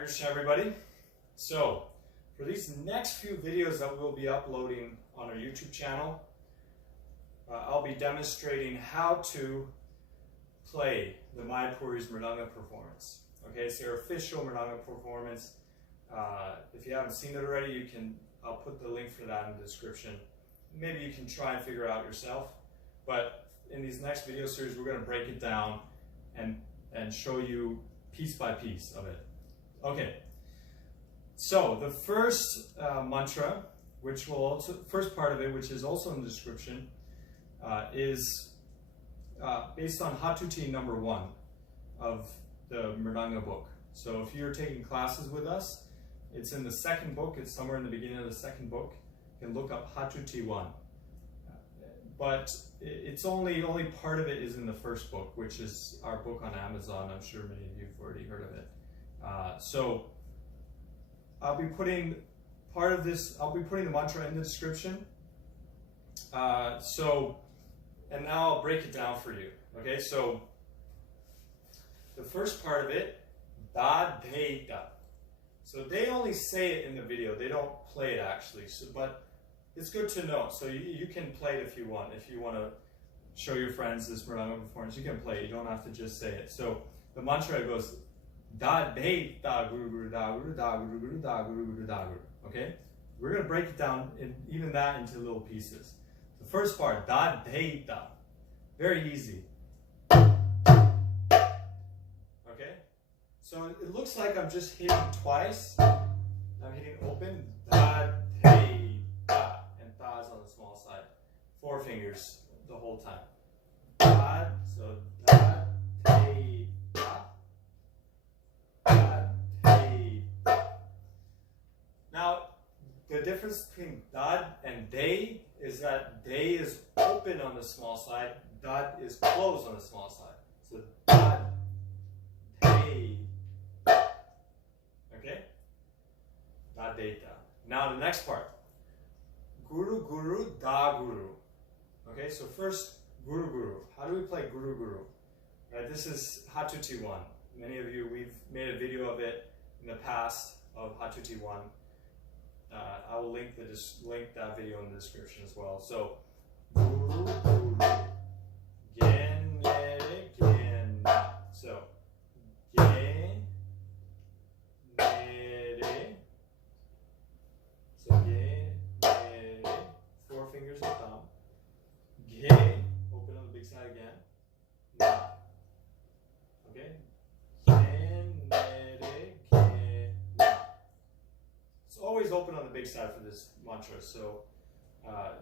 Hare Krishna, everybody. So, for these next few videos that we'll be uploading on our YouTube channel, I'll be demonstrating how to play the Mayapuris Mridanga performance. Okay, it's their official Mridanga performance. If you haven't seen it already, I'll put the link for that in the description. Maybe you can try and figure it out yourself. But in these next video series, we're going to break it down and show you piece by piece of it. Okay, so the first mantra, first part of it, which is also in the description, is based on Hatuti number 1 of the Mridanga book. So if you're taking classes with us, it's in the second book. It's somewhere in the beginning of the second book. You can look up Hatuti 1. But it's only part of it is in the first book, which is our book on Amazon. I'm sure many of you have already heard of it. So I'll be putting the mantra in the description. And now I'll break it down for you. Okay, so the first part of it, dhad, dhei, dhad. So they only say it in the video. They don't play it actually. But it's good to know. So you can play it if you want. If you want to show your friends this Mridanga performance, you can play it. You don't have to just say it. So the mantra goes dhad, dhei, da, guru, guru, da, guru, da, guru, guru, da, guru, guru, da, guru. Okay? We're going to break it down, even that, into little pieces. The first part, dhad, dhei, da. Very easy. Okay? So it looks like I'm just hitting twice. I'm hitting open, dhad, dhei, da. And da is on the small side. 4 fingers the whole time. Dhad, so dhad, dhei, da. Dhad, dhei, da. Now, the difference between dhad and dhei is that dhei is open on the small side, dhad is closed on the small side. So dhad, dhei. Okay? Dhad, dhei, da. Now the next part. Guru, guru, da, guru. Okay, so first, guru, guru. How do we play guru, guru? Right, this is Hatuti 1. Many of you, we've made a video of it in the past of Hatuti 1. I will link that video in the description as well. So, guru, guru, gen, yere, gen, na. So, gen, yere. So, gen, yere. 4 fingers and thumb. Ge, open on the big side again. Na. Okay? Gen, yere, gen, na. It's always open on the big side for this mantra, so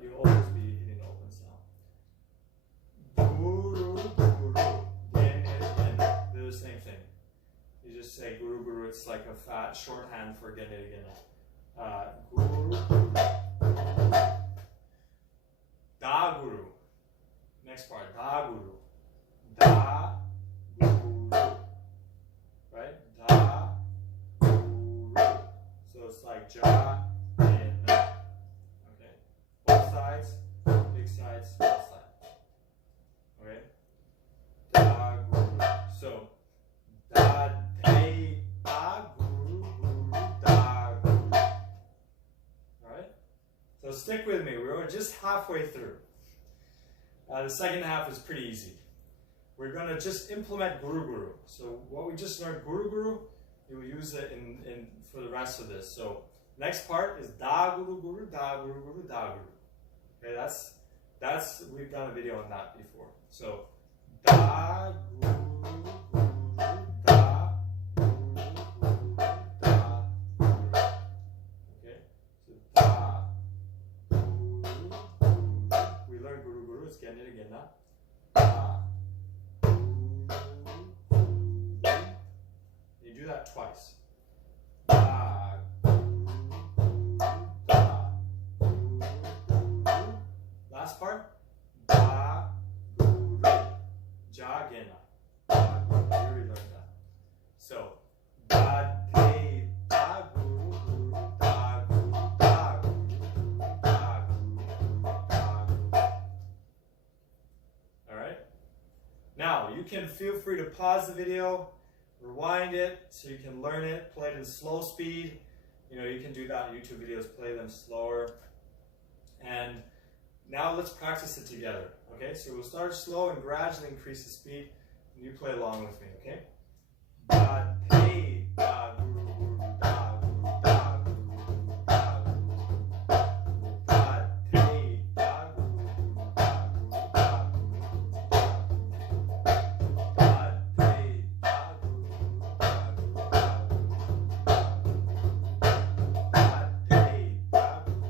you'll always be hitting the open sound. Guru, guru, gen, gen. They're the same thing. You just say guru, guru. It's like a fat shorthand for gen, gen. Guru, guru. Da, guru. Next part, da, guru. Da, guru. Right? Da, guru. So it's like ja and na. Okay? Both sides, big side, small side. Okay? Da, guru. So, da, dhei, da, guru, guru, da, guru. Alright? So stick with me. We're just halfway through. The second half is pretty easy. We're going to just implement guru, guru. So what we just learned, guru, guru, you will use it for the rest of this. So next part is da, guru, guru, da, guru, guru, da, guru. Okay, we've done a video on that before. So da, guru, guru, da, guru, guru, da, guru. Okay, so da, guru, guru. We learned guru, guru. Let's get it again now. Da, guru, guru. You do that twice. Da, guru, guru, da, guru, guru. Last part. Da, guru. Ja, gena. Da, guru. You already learned that. So, da, dhei, da, guru, guru, da, guru, da, guru, da, guru, da, guru. Alright? Now, you can feel free to pause the video, rewind it so you can learn it, play it in slow speed. You know, you can do that in YouTube videos, play them slower. And now let's practice it together, okay? So we'll start slow and gradually increase the speed, and you play along with me, okay? Dhad, dhei, dhad, guru, guru, dhad, guru, dhad, guru, guru, dhad, guru, dhad, dhei, dhad, guru, guru, dhad, guru, dhad, guru, dhad, dhei, dhad, guru, guru, dhad, guru, dhad, dhad, dhei, dhad, guru,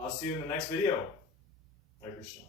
I'll see you in the next video. Hare Krishna.